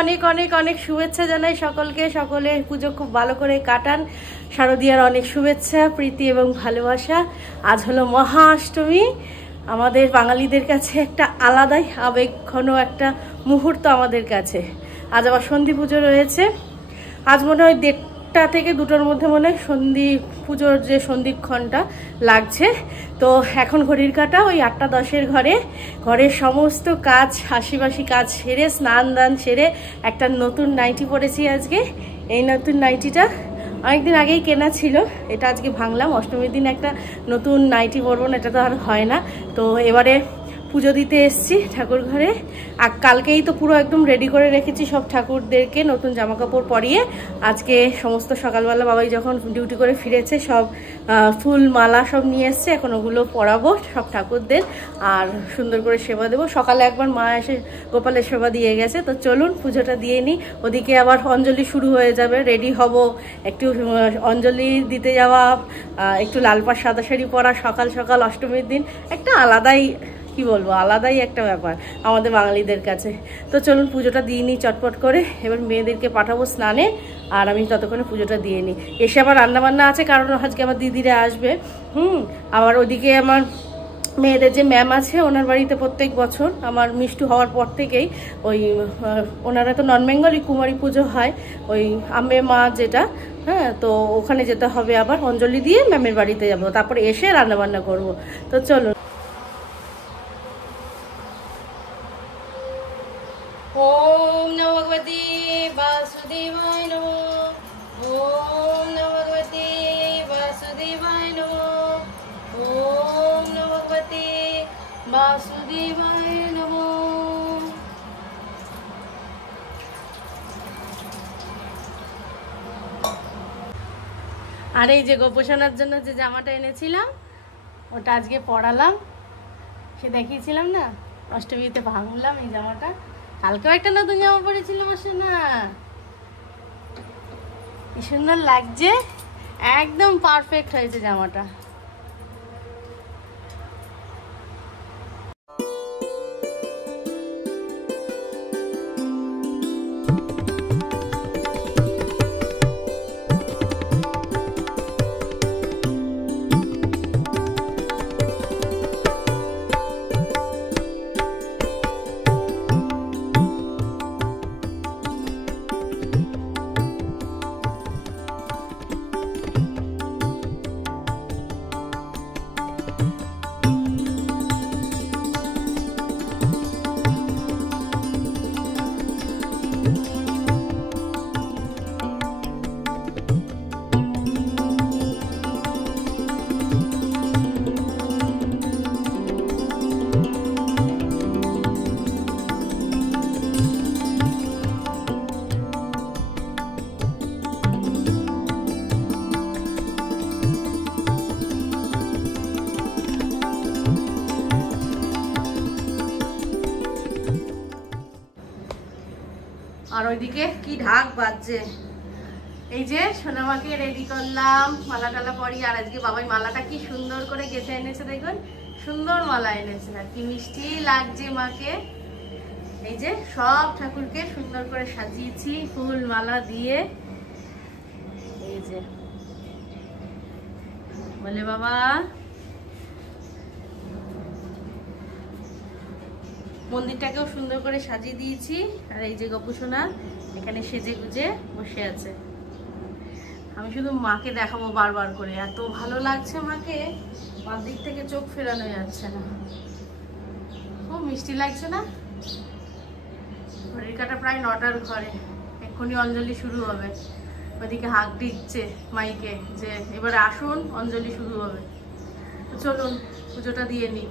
অনেক অনেক অনেক শুভেচ্ছা জানাই সকলকে। সকলে পুজো খুব ভালো করে কাটান। শারদীয়ার অনেক শুভেচ্ছা, প্রীতি এবং ভালোবাসা। আজ হলো মহা অষ্টমী, আমাদের বাঙালিদের কাছে একটা আলাদাই আবেগঘন একটা মুহূর্ত আমাদের কাছে। আজ আবার সন্ধি পুজো রয়েছে। আজ মনে হয় 1:30 থেকে 2টোর মধ্যে মনে হয় সন্ধি পুজোর যে সন্ধিক্ষণটা লাগছে। তো এখন ঘড়ির কাটা ওই 8:10 ঘরের সমস্ত কাজ, হাসিবাসি কাজ সেরে, স্নান দান সেরে একটা নতুন নাইটি পরেছি আজকে। এই নতুন নাইটিটা অনেকদিন আগেই কেনা ছিল, এটা আজকে ভাঙলাম। অষ্টমীর দিন একটা নতুন নাইটি পরবো না, এটা তো আর হয় না। তো এবারে পুজো দিতে এসছি ঠাকুর ঘরে। আর কালকেই তো পুরো একদম রেডি করে রেখেছি সব ঠাকুরদেরকে নতুন জামা কাপড় পরিয়ে। আজকে সমস্ত সকালবেলা বাবাই যখন ডিউটি করে ফিরেছে সব ফুল মালা সব নিয়ে এসছে, এখন ওগুলো পরাবো সব ঠাকুরদের আর সুন্দর করে সেবা দেবো। সকালে একবার মা এসে গোপালের সেবা দিয়ে গেছে। তো চলুন পুজোটা দিয়ে নিই, ওদিকে আবার অঞ্জলি শুরু হয়ে যাবে, রেডি হব। একটু অঞ্জলি দিতে যাওয়া, একটু লাল পাড় সাদা শাড়ি পরা, সকাল সকাল অষ্টমীর দিন একটা আলাদাই, কি বলবো, আলাদাই একটা ব্যাপার আমাদের বাঙালিদের কাছে। তো চলুন পুজোটা দিয়ে নিই চটপট করে। এবার মেয়েদেরকে পাঠাবো স্নানে, আর আমি ততক্ষণে পুজোটা দিয়ে নিই। এসে আবার রান্নাবান্না আছে, কারণ আজকে আমার দিদিরা আসবে। আবার ওদিকে আমার মেয়েদের যে ম্যাম আছে ওনার বাড়িতে প্রত্যেক বছর আমার মিষ্টু হওয়ার পর থেকেই ওই ওনারা তো নন বেঙ্গলি, কুমারী পুজো হয় ওই আম্বে মা যেটা, হ্যাঁ। তো ওখানে যেতে হবে, আবার অঞ্জলি দিয়ে ম্যামের বাড়িতে যাবো, তারপরে এসে রান্নাবান্না করবো। তো চলুন। ओम नमो भगवते वासुदेवाय नमो। ओम नमो भगवते वासुदेवाय नमो। ओम नमो भगवते वासुदेवाय नमो। আর এই যে গোপোষণার জন্য যে জামাটা এনেছিলাম ওটা আজকে পরালাম, সে দেখিয়েছিলাম না, অষ্টমীতে ভাঙলাম এই জামাটা। কালকেও একটা নতুন জামা পরেছিলাম আসে না, কি সুন্দর লাগছে, একদম পারফেক্ট হয়েছে জামাটা। আর ওইদিকে কি ঢাক বাজছে। এই যে সোনামাকে রেডি করলাম, মালা টালা পরি। আর আজকে বাবাই মালাটা কি সুন্দর করে গেঁথে এনেছে, দেখুন সুন্দর মালা এনেছে, আর কি মিষ্টি লাগছে মাকে। এই যে সব ঠাকুরকে সুন্দর করে সাজিয়েছি ফুল মালা দিয়ে। এই যে বলে বাবা, মন্দিরটাকেও সুন্দর করে সাজিয়ে দিয়েছি। আর এই যে গোপুসোনা এখানে সেজে গুজে বসে আছে। আমি শুধু মাকে দেখাবো বারবার করে, এত ভালো লাগছে মাকে, মার দিক থেকে চোখ ফেরানো যাচ্ছে না। খুব মিষ্টি লাগছে না। ঘড়ির কাটা প্রায় 9টার ঘরে, এক্ষুনি অঞ্জলি শুরু হবে। ওদিকে হাঁক দিচ্ছে মাইকে যে এবারে আসুন, অঞ্জলি শুরু হবে। তো চলুন পুজোটা দিয়ে নিই।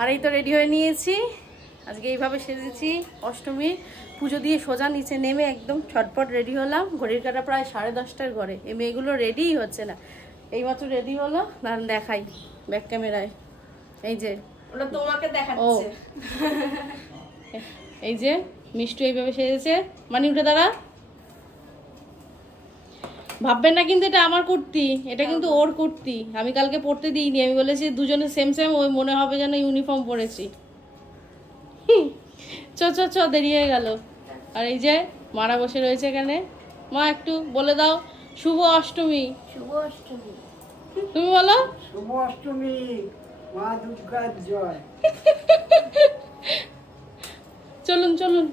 আর এই তো রেডি হয়ে নিয়েছি, আজকে এইভাবে সেজেছি অষ্টমী পুজো দিয়ে সোজা নিচে নেমে একদম ছটপট রেডি হলাম। ঘড়ির কাঁটা প্রায় 10:30টার ঘরে, এই মেয়েগুলো রেডিই হচ্ছে না, এইমাত্র রেডি হলো। দাঁড়ান দেখাই ব্যাক ক্যামেরায়, এই যে ওটা তোমাকে দেখাচ্ছে। এই যে মিষ্টু এইভাবে সেজেছে। মানে উঠে দাঁড়া, ভাববেন না কিন্তু এটা আমার কুর্তি, এটা কিন্তু ওর কুর্তি, আমি কালকে পরতে দিইনি। আমি বলেছি দুজনে সেম সেম, ওই মনে হবে যেন ইউনিফর্ম পরেছি। চ চ চ দেরি হয়ে গেল। আর এই যে মারা বসে রয়েছে এখানে। মা একটু বলে দাও শুভ অষ্টমী। শুভ অষ্টমী। তুমি বলো শুভ অষ্টমী, মা দুর্গার জয়। চলুন চলুন।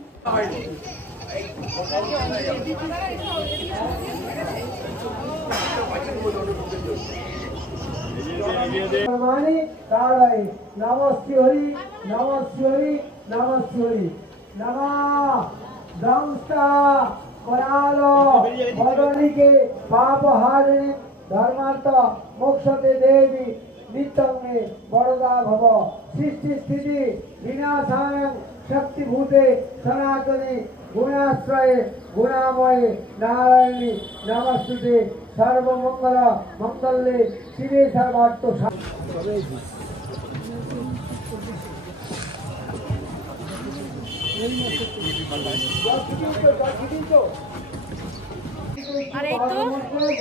মানে তারাই নমস্তে হরি, নমস্তে হরি, নমস্তে হরি। নমা দংস্তা করালো বদনিকে পাপহারিণী ধর্মার্থ মোক্ষতে দেবী নিত্যঙ্গে বরদা ভব সৃষ্টি স্থিতি বিনাশায়ং শক্তিভূতে সনাতনী গুণাশ্রয়ে গুণাময়ে নারায়ণী নমস্তুতে সর্বমঙ্গল মঙ্গলে শিবে সর্বার্থ। আর এই তো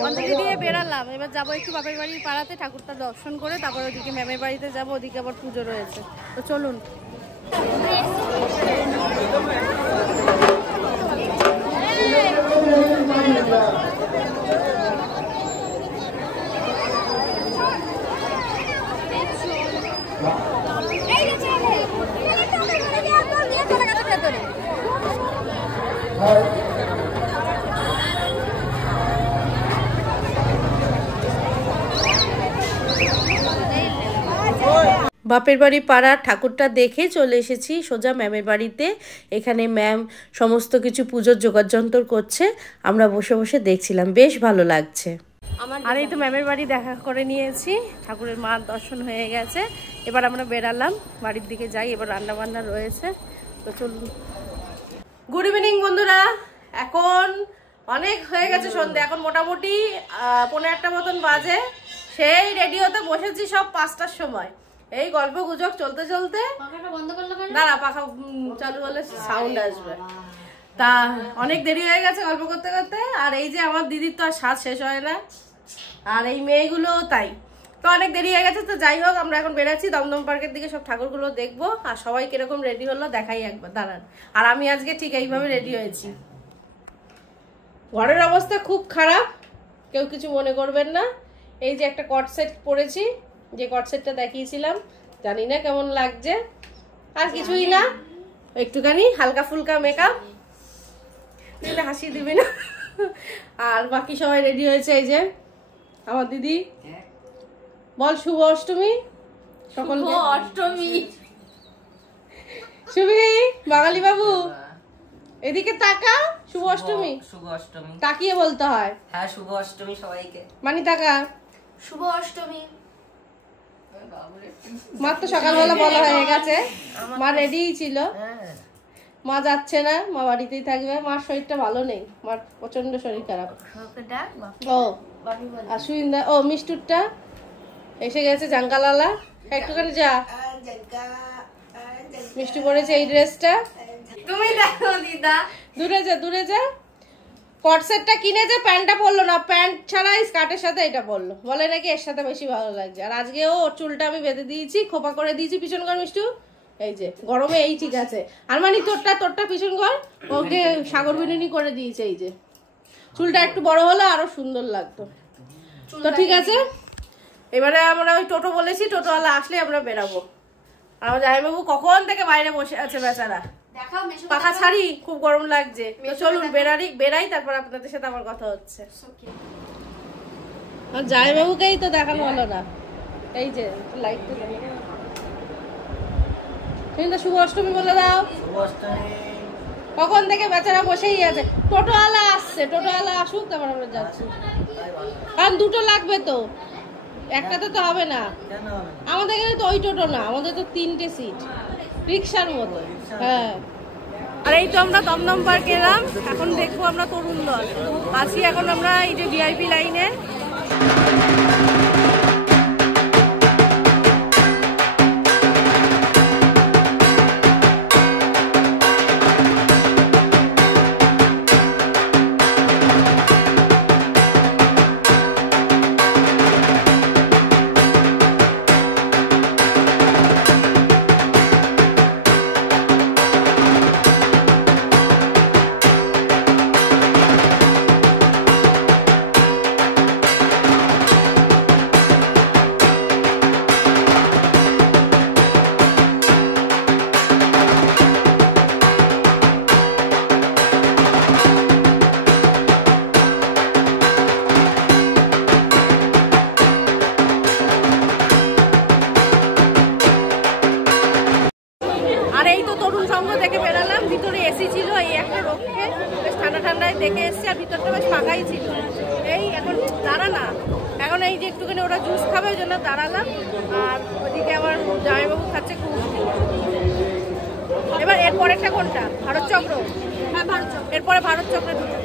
অঞ্জলি দিয়ে বেরালাম, এবার যাবো একটু বাপের বাড়ির পাড়াতে, ঠাকুরটা দর্শন করে তারপর ওদিকে ম্যামের বাড়িতে যাবো, ওদিকে আবার পুজো রয়েছে। তো চলুন। বাপের বাড়ি পাড়ার ঠাকুরটা দেখে চলে এসেছি সোজা ম্যামের বাড়িতে। এখানে ম্যাম সমস্ত কিছু পুজোর যোগাযন্ত্র করছে, আমরা বসে বসে দেখছিলাম, বেশ ভালো লাগছে। আর এই তো ম্যামের বাড়ি দেখা করে নিয়েছি, ঠাকুরের মা দর্শন হয়ে গেছে। এবার আমরা বেরালাম বাড়ির দিকে যাই, এবার রান্না বান্না রয়েছে। তো চলুন। গুড ইভিনিং বন্ধুরা, এখন অনেক হয়ে গেছে সন্ধ্যে, এখন মোটামুটি 1:15 মতন বাজে। সেই রেডি হতে বসেছি সব 5টার সময়। এই গল্প গুজব চলতে চলতে, দাঁড়া পাখা চালু হলে সাউন্ড আসবে, তা অনেক দেরি হয়ে গেছে গল্প করতে করতে। আর এই যে আমার দিদির তো আর স্বাদ শেষ হয় না, আর এই মেয়েগুলো তাই, তো অনেক দেরি হয়ে গেছে। তো যাই হোক, আমরা এখন বেরাচ্ছি দমদম পার্কের দিকে, সব ঠাকুরগুলো দেখবো। আর সবাই কিরকম রেডি হলো দেখাই একবার, দাঁড়ান। আর আমি আজকে ঠিক এইভাবে রেডি হয়েছি। ঘরের অবস্থা খুব খারাপ, কেউ কিছু মনে করবেন না। এই যে একটা কট সেট পরেছি, যে কট সেটটা দেখিয়েছিলাম, জানি না কেমন লাগছে। আর কিছুই না, একটুখানি হালকা ফুলকা মেকআপ, হাসি দিবি না। আর বাকি সবাই রেডি হয়েছে। এই যে আমার দিদি, বল শুভ অষ্টমী সকলকে। অষ্টমী। শুভি, বাঙালি বাবু এদিকে তাকা। শুভ অষ্টমী। শুভ অষ্টমী তাকিয়ে বলতে হয়। হ্যাঁ, শুভ অষ্টমী সবাইকে। মানি তাকা। শুভ অষ্টমী। মার তো সকালবেলা বলা হয়ে গেছে, মা রেডিই ছিল। মা যাচ্ছে না, মা বাড়িতেই থাকবে। মার শরীরটা ভালো নেই, মার প্রচন্ড শরীর খারাপ। ও আর সুইন্দা, ও মিষ্টুরটা এসে গেছে, জাঙ্গালালা একটুখানি যা। মিষ্টি পরেছে এই ড্রেসটা, তুমি দেখো দিদা। দূরে যা দূরে যা। কট সেটটা কিনেছে, প্যান্টটা পরলো না, প্যান্ট ছাড়া স্কার্টের সাথে এটা পরলো, বলে নাকি এর সাথে বেশি ভালো লাগছে। আর আজকেও ওর চুলটা আমি বেঁধে দিয়েছি, খোপা করে দিয়েছি পিছন ঘর। মিষ্টু এই যে গরমে এই ঠিক আছে। আর মানে তোরটা পিছন ঘর, ওকে সাগর বিনুনি করে দিয়েছে। এই যে চুলটা একটু বড় হলো আরো সুন্দর লাগতো। তো ঠিক আছে, এবারে আমরা ওই টোটো বলেছি, টোটোওয়ালা আসলে আমরা বেরাবো। আর আমার জামাইবাবু কখন থেকে বাইরে বসে আছে বেচারা, পাখা ছাড়ি, খুব গরম লাগছে। তো চলুন বেরাই, তারপর আপনাদের সাথে আমার কথা হচ্ছে। আর জামাইবাবুকেই তো দেখানো হলো না। এই যে লাইটটা শুভ অষ্টমী বলে দাও। কখন থেকে বেচারা বসেই আছে, টোটোওয়ালা আসছে, টোটোওয়ালা আসুক তারপর আমরা যাচ্ছি, কারণ দুটো লাগবে তো। একটাতে তো হবে না, আমাদের এখানে তো ওই টোটো না, আমাদের তো 3টে সিট, রিক্সার মতো। হ্যাঁ, আর এই তো আমরা দমদম পার্ক এলাম, এখন দেখবো আমরা তরুণ দল আছি। এখন আমরা এই যে ভিআইপি লাইনে। আর এই তো তরুণ সংঘ থেকে বেরালাম, ভিতরে এসি ছিল, এই একটা রক্ষে বেশ ঠান্ডা ঠান্ডায় দেখে এসছি, আর ভিতরটা বেশ ফাঁকাই ছিল। এই এখন দাঁড়ানা, এখন এই যে একটুখানি ওরা জুস খাবে ওই জন্য দাঁড়ালাম। আর ওইদিকে আমার জামাইবাবু খাচ্ছে খুব। এবার এরপরেরটা কোনটা? ভারত চক্র। হ্যাঁ, ভারত চক্র। এরপরে ভারত চক্রে ঢুকবো।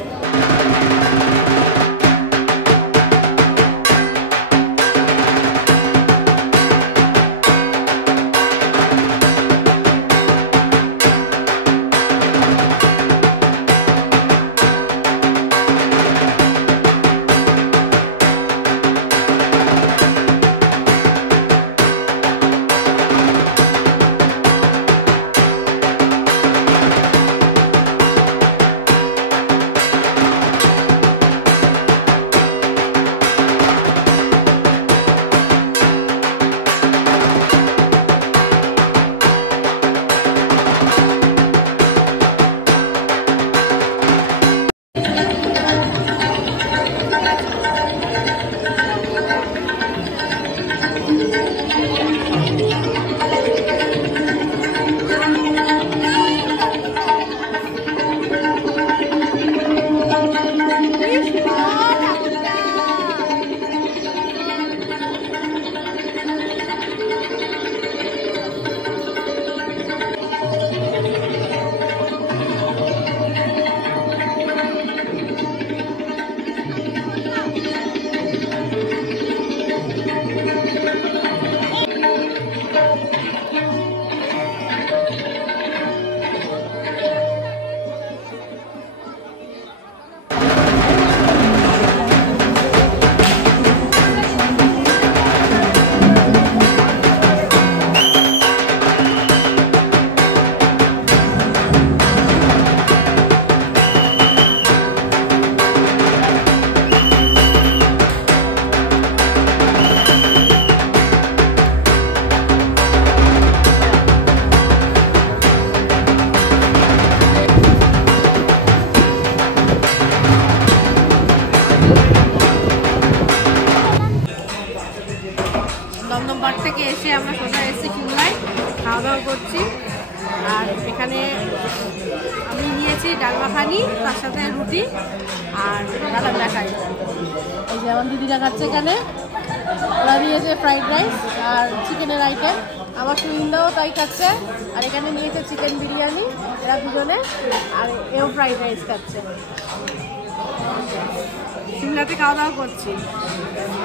দমদম পার্ক থেকে এসে আমরা সোজা এসেছি সিমলায়, খাওয়া দাওয়া করছি। আর এখানে আমি নিয়েছি ডাল মাখানি, তার সাথে রুটি আর ডাল দেখাই। এই যে আমার দিদিরা খাচ্ছে, এখানে ওরা নিয়েছে ফ্রাইড রাইস আর চিকেনের আইটেম, আমার সুইন্দাও তাই খাচ্ছে। আর এখানে নিয়েছে চিকেন বিরিয়ানি, এরা দুজনে, আর এও ফ্রাইড রাইস খাচ্ছে। সিমলাতে খাওয়া দাওয়া করছি।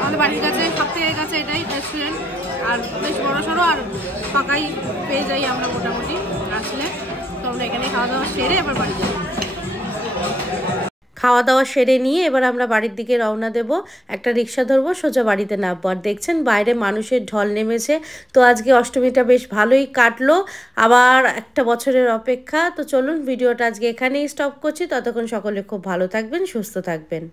আমাদের বাড়ির কাছে, সব থেকে কাছে এটাই রেস্টুরেন্ট, আর বেশ বড় সড়ো, আর ফাঁকাই পেয়ে যাই আমরা মোটামুটি আসলে। তো আমরা এখানে খাওয়া দাওয়া সেরে এবার বাড়ি যাই। খাওয়া দাওয়া সেরে নিয়ে এবার আমরা বাড়ির দিকে রওনা দেব। একটা রিক্সা ধরবো, সোজা বাড়িতে নামবো। আর দেখছেন বাইরে মানুষের ঢল নেমেছে। তো আজকে অষ্টমীটা বেশ ভালোই কাটলো, আবার একটা বছরের অপেক্ষা। তো চলুন ভিডিওটা আজকে এখানেই স্টপ করছি। ততক্ষণ সকলে খুব ভালো থাকবেন, সুস্থ থাকবেন।